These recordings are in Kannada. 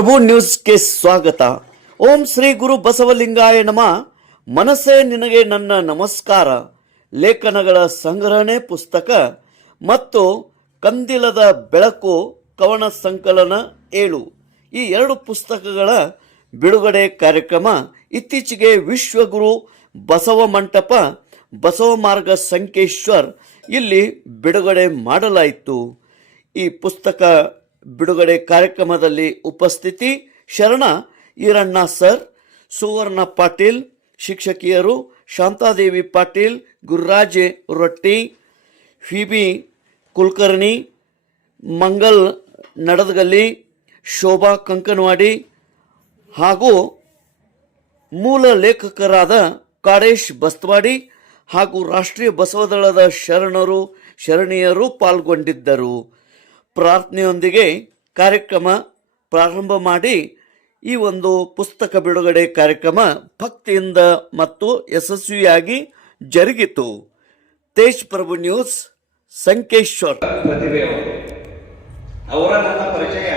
ಪ್ರಭು ನ್ಯೂಸ್ಗೆ ಸ್ವಾಗತ. ಓಂ ಶ್ರೀ ಗುರು ಬಸವಲಿಂಗಾಯ ನಮಃ. ಮನಸ್ಸೇ ನಿನಗೆ ನನ್ನ ನಮಸ್ಕಾರ. ಲೇಖನಗಳ ಸಂಗ್ರಹಣೆ ಪುಸ್ತಕ ಮತ್ತು ಕಂದಿಲದ ಬೆಳಕು ಕವನ ಸಂಕಲನ 7 ಈ 2 ಪುಸ್ತಕಗಳ ಬಿಡುಗಡೆ ಕಾರ್ಯಕ್ರಮ ಇತ್ತೀಚೆಗೆ ವಿಶ್ವಗುರು ಬಸವ ಮಂಟಪ ಬಸವ ಮಾರ್ಗ ಸಂಕೇಶ್ವರ್ ಇಲ್ಲಿ ಬಿಡುಗಡೆ ಮಾಡಲಾಯಿತು. ಈ ಪುಸ್ತಕ ಬಿಡುಗಡೆ ಕಾರ್ಯಕ್ರಮದಲ್ಲಿ ಉಪಸ್ಥಿತಿ ಶರಣ ಈರಣ್ಣ ಸರ್, ಸುವರ್ಣ ಪಾಟೀಲ್ ಶಿಕ್ಷಕಿಯರು, ಶಾಂತಾದೇವಿ ಪಾಟೀಲ್, ಗುರುರಾಜೆ ರೊಟ್ಟಿ, ಫಿಬಿ ಕುಲಕರ್ಣಿ, ಮಂಗಲ್ ನಡದಗಲ್ಲಿ, ಶೋಭಾ ಕಂಕನವಾಡಿ ಹಾಗೂ ಮೂಲ ಲೇಖಕರಾದ ಕಾಡೇಶ್ ಬಸ್ತವಾಡಿ ಹಾಗೂ ರಾಷ್ಟ್ರೀಯ ಬಸವದಳದ ಶರಣರು ಶರಣೀಯರು ಪಾಲ್ಗೊಂಡಿದ್ದರು. ಪ್ರಾರ್ಥನೆಯೊಂದಿಗೆ ಕಾರ್ಯಕ್ರಮ ಪ್ರಾರಂಭ ಮಾಡಿ ಈ ಒಂದು ಪುಸ್ತಕ ಬಿಡುಗಡೆ ಕಾರ್ಯಕ್ರಮ ಭಕ್ತಿಯಿಂದ ಮತ್ತು ಯಶಸ್ವಿಯಾಗಿ ಜರುಗಿತು. ತೇಜ್ ಪ್ರಭು ನ್ಯೂಸ್, ಸಂಕೇಶ್ವರ್. ಪ್ರತಿಭೆಯವರು ಅವರ ನನ್ನ ಪರಿಚಯ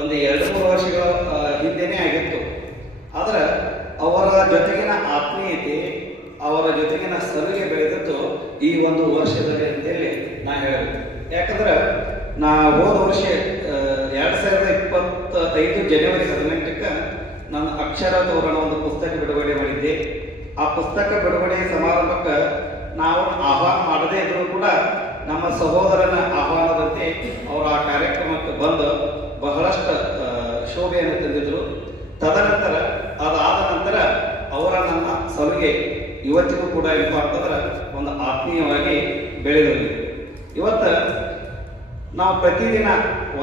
ಒಂದು 2-3 ವರ್ಷಗಳ ಹಿಂದೆನೇ ಆಗಿತ್ತು. ಆದರೆ ಅವರ ಜೊತೆಗಿನ ಆತ್ಮೀಯತೆ, ಅವರ ಜೊತೆಗಿನ ಸಲುಗೆ ಬೆಳೆದದ್ದು ಈ ಒಂದು ವರ್ಷದಲ್ಲಿ ಅಂತೇಳಿ ನಾ ಹೇಳಬೇಕು. ಯಾಕಂದ್ರೆ ನಾ ಹೋದ ವರ್ಷ 2025 ಜನವರಿ 18ಕ್ಕೆ ನಾನು ಅಕ್ಷರ ತೋರಣ ಒಂದು ಪುಸ್ತಕ ಬಿಡುಗಡೆ ಮಾಡಿದ್ದೆ. ಆ ಪುಸ್ತಕ ಬಿಡುಗಡೆ ಸಮಾರಂಭಕ್ಕೆ ನಾವು ಆಹ್ವಾನ ಮಾಡದೇ ಇದ್ರೂ ಕೂಡ ನಮ್ಮ ಸಹೋದರನ ಆಹ್ವಾನದಂತೆ ಅವರು ಆ ಕಾರ್ಯಕ್ರಮಕ್ಕೆ ಬಂದು ಬಹಳಷ್ಟು ಶೋಭೆಯನ್ನು ತಂದಿದ್ರು. ತದನಂತರ ಅದಾದ ನಂತರ ಅವರ ನನ್ನ ಸಲುಗೆ ಇವತ್ತಿಗೂ ಕೂಡ ಏನಪ್ಪ ಅಂತಂದ್ರೆ ಒಂದು ಆತ್ಮೀಯವಾಗಿ ಬೆಳೆದಿದೆ. ಇವತ್ತು ನಾವು ಪ್ರತಿದಿನ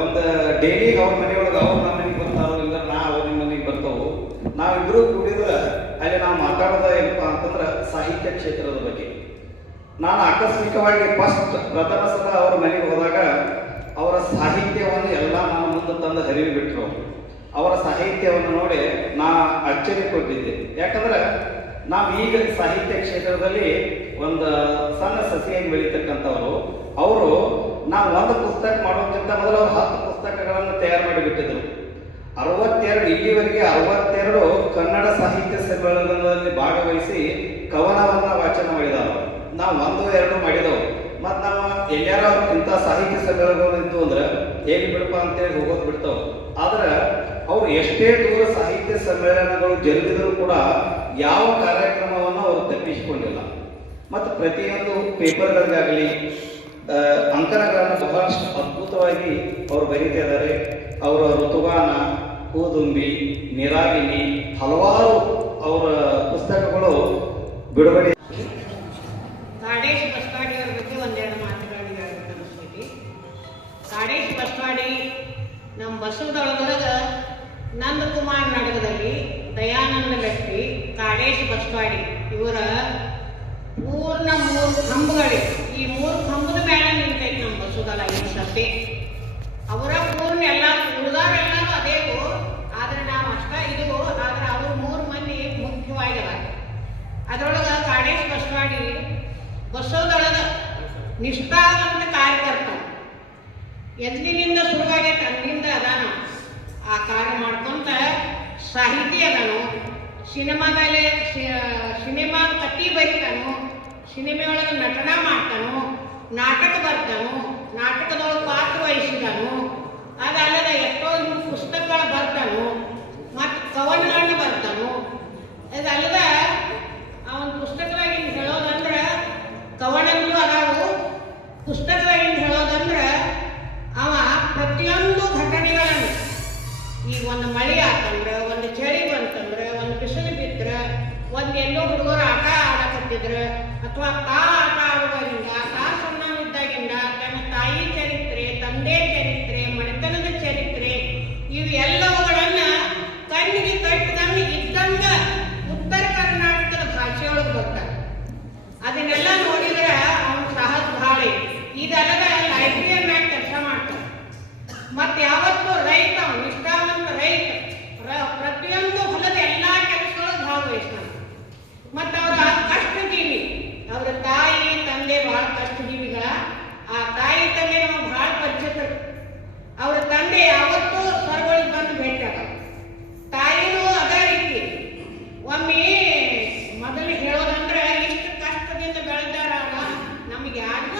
ಒಂದು ಡೈಲಿ ಅವ್ರ ಮನೆಯೊಳಗೆ ಅವ್ರು ನಮ್ಮ ಮನೆಗೆ ಬರ್ತಾರೋ ಇಲ್ಲ ನಾ ಅವ್ರ ನಿಮ್ಮ ಮನೆಗೆ ಬರ್ತಾವು. ನಾವಿಬ್ಬರು ಕೂಡಿದ್ರೆ ಅಲ್ಲಿ ನಾವು ಮಾತಾಡೋದ ಏನಪ್ಪ ಅಂತಂದ್ರೆ ಸಾಹಿತ್ಯ ಕ್ಷೇತ್ರದ ಬಗ್ಗೆ. ನಾನು ಆಕಸ್ಮಿಕವಾಗಿ ಪ್ರಥಮ ಸಲ ಅವ್ರ ಮನೆಗೆ ಹೋದಾಗ ಅವರ ಸಾಹಿತ್ಯವನ್ನು ಎಲ್ಲ ನಾನು ಮುಂದೆ ತಂದು ಹರಿವಿ ಬಿಟ್ಟರು. ಅವರ ಸಾಹಿತ್ಯವನ್ನು ನೋಡಿ ನಾ ಅಚ್ಚರಿ ಕೊಟ್ಟಿದ್ದೆ. ಯಾಕಂದ್ರೆ ನಾವು ಈಗ ಸಾಹಿತ್ಯ ಕ್ಷೇತ್ರದಲ್ಲಿ ಒಂದು ಸಣ್ಣ ಸಸಿಯಾಗಿ ಬೆಳೀತಕ್ಕಂಥವ್ರು. ಅವರು ನಾವು ಒಂದು ಪುಸ್ತಕ ಮಾಡೋದಕ್ಕಿಂತ ಮೊದಲು ಅವರು 10 ಪುಸ್ತಕಗಳನ್ನು ತಯಾರು ಮಾಡಿಬಿಟ್ಟಿದ್ರು. 62 ಇಲ್ಲಿವರೆಗೆ 62 ಕನ್ನಡ ಸಾಹಿತ್ಯ ಸಮ್ಮೇಳನದಲ್ಲಿ ಭಾಗವಹಿಸಿ ಕವನವನ್ನ ವಾಚನ ಮಾಡಿದವರು. ನಾವು 1-2 ಮಾಡಿದವು. ಮತ್ತು ನಾವು ಎಲ್ಲಾರ ಇಂಥ ಸಾಹಿತ್ಯ ಸಮ್ಮೇಳನಗಳು ಇತ್ತು ಅಂದ್ರೆ ಹೇಗೆ ಬಿಡಪ್ಪ ಅಂತೇಳಿ ಹೋಗೋದು ಬಿಡ್ತಾವ. ಆದ್ರೆ ಅವ್ರು ಎಷ್ಟೇ ದೂರ ಸಾಹಿತ್ಯ ಸಮ್ಮೇಳನಗಳು ಜರುಗಿದ್ರು ಕೂಡ ಯಾವ ಕಾರ್ಯಕ್ರಮವನ್ನು ಅವರು ತಪ್ಪಿಸಿಕೊಂಡಿಲ್ಲ. ಮತ್ತು ಪ್ರತಿಯೊಂದು ಪೇಪರ್ಗಳಿಗಾಗಲಿ ಅಂಕಣಗಳನ್ನು ಬಹಳಷ್ಟು ಅದ್ಭುತವಾಗಿ ಅವರು ಬರೀತಾ ಇದ್ದಾರೆ. ಅವರ ಋತುಗಾನ, ಹೂದುಂಬಿ, ನಿರಾಗಿನಿ, ಹಲವಾರು ಅವರ ಪುಸ್ತಕಗಳು ಬಿಡುಗಡೆ. ಕಾಡೇಶ್ ಬಸ್ತವಾಡಿ ಅವರ ಬಗ್ಗೆ ಒಂದೆರಡು ಮಾತುಗಳನ್ನು ಹೇಳಬೇಕು ಅನಿಸ್ತೈತಿ. ಕಾಡೇಶ್ ಬಸ್ತವಾಡಿ ನಮ್ಮ ಬಸವದೊಳಗ ನಂದಕುಮಾರ್ ನಾಟಕದಲ್ಲಿ ದಯಾನಂದ ವ್ಯಕ್ತಿ, ಕಾಡೇಶ್ ಬಸ್ತವಾಡಿ ಇವರ ಪೂರ್ಣ 3 ಕಂಬಗಳಿವೆ. ಈ 3 ಕಂಬದ ಮೇಲೆ ನಿಂತೈತಿ ನಮ್ಮ ಬಸವದಳ ಈ ಸಭೆ. ಅವರ ಪೂರ್ಣ ಎಲ್ಲ ಉಳಿದವರೆಲ್ಲರೂ ಅದೇವು, ಆದ್ರೆ ನಾವು ಅಷ್ಟ ಇದು. ಆದ್ರೆ ಅವರು 3 ಮಂದಿ ಮುಖ್ಯವಾಗಿಲ್ಲ. ಅದರೊಳಗ ಕಾಡೇಶ್ ಬಸ್ತವಾಡಿ ಬಸವದಳದ ನಿಷ್ಠಾವಂತ ಕಾರ್ಯಕರ್ತ. ಎಂದಿನಿಂದ ಶುರುವಾಗೈತೆ ಅಂದಿನಿಂದ ಅದಾನ ಆ ಕಾರ್ಯ ಮಾಡ್ಕೊಂತ ಸಾಹಿತಿ ಅದಾನು. ಸಿನಿಮಾದಲ್ಲಿ ಸಿನಿಮಾದ ಕಟ್ಟಿ ಬರೀತಾನು, ಸಿನಿಮೆ ಒಳಗೆ ನಟನ ಮಾಡ್ತಾನು, ನಾಟಕ ಬರ್ತಾನು, ನಾಟಕದೊಳಗೆ ಪಾತ್ರ ವಹಿಸಿದಾನು. ಅದಲ್ಲದೆ ಎಷ್ಟೋ ಪುಸ್ತಕಗಳು ಬರ್ತಾನು, ಮತ್ತು ಕವನಗಳನ್ನ ಬರ್ತಾನು. ಅದಲ್ಲದ ಅವನ ಪುಸ್ತಕದಾಗಿಂದ ಹೇಳೋದಂದ್ರೆ ಕವನಗಳು ಅದಾವು. ಪುಸ್ತಕದಾಗಿಂದ ಹೇಳೋದಂದ್ರೆ ಅವ ಪ್ರತಿಯೊಂದು ಘಟನೆಗಳನ್ನು, ಈಗ ಒಂದು ಮಳೆ ಆತಂದ್ರೆ, ಒಂದು ಚಳಿ ಬಂತಂದ್ರೆ, ಒಂದು ಬಿಸಿಲು ಬಿದ್ದರೆ, ಒಂದು ಎಲ್ಲೋ ಹುಡುಗರು ಆಟ ಆಡಕತ್ತಿದ್ರೆ, ಅಥವಾ ಆಟ ಆಡುವಾಗಿಂದ ಸಣ್ಣವಿದ್ದಾಗಿಂದ ತನ್ನ ತಾಯಿ ಚರಿತ್ರೆ, ತಂದೆ ಚರಿತ್ರೆ, ಮನೆತನದ ಚರಿತ್ರೆ ಇವು ಎಲ್ಲವುಗಳನ್ನ ಕಣ್ಣಿಗೆ ಕಟ್ಟಿದಂಗೆ ಇದ್ದಂಗ ಉತ್ತರ ಕರ್ನಾಟಕದ ಭಾಷೆಯೊಳಗೆ ಬರ್ತಾರೆ. ಅದನ್ನೆಲ್ಲ ನೋಡಿದ್ರೆ ಅವನ ಸಾಹಸ ಭಾಳ. ಇದಲ್ಲದ ಲೈಬ್ರರಿಯನ್ನಾಗಿ ಕೆಲಸ ಮಾಡ್ತಾರೆ. ಮತ್ತು ಯಾವತ್ತೂ ರೈತ, ನಿಷ್ಠಾವಂತ ರೈತ, ಪ್ರತಿಯೊಂದು ಹೊಲದ ಎಲ್ಲ ಕೆಲಸದೊಳಗೆ ಭಾಗವಹಿಸ್ತಾನೆ. ಮತ್ತು ಅವರ ಕಷ್ಟಜೀವಿ, ಅವರ ತಾಯಿ ತಂದೆ ಭಾಳ ಕಷ್ಟಜೀವಿಗಳ. ಆ ತಾಯಿ ತಂದೆ ನಮಗೆ ಭಾಳ ಪರಿಚಿತರು. ಅವರ ತಂದೆ ಯಾವತ್ತೂ ಸರ್ಗಳಿಗೆ ಬಂದು ಭೇಟಿ ಆಗ್ತಾರೆ. ಸಣ್ಣದಿಂದ ಬೆಳೆದಾರ ನಮಗೆ ಯಾರಿಗೂ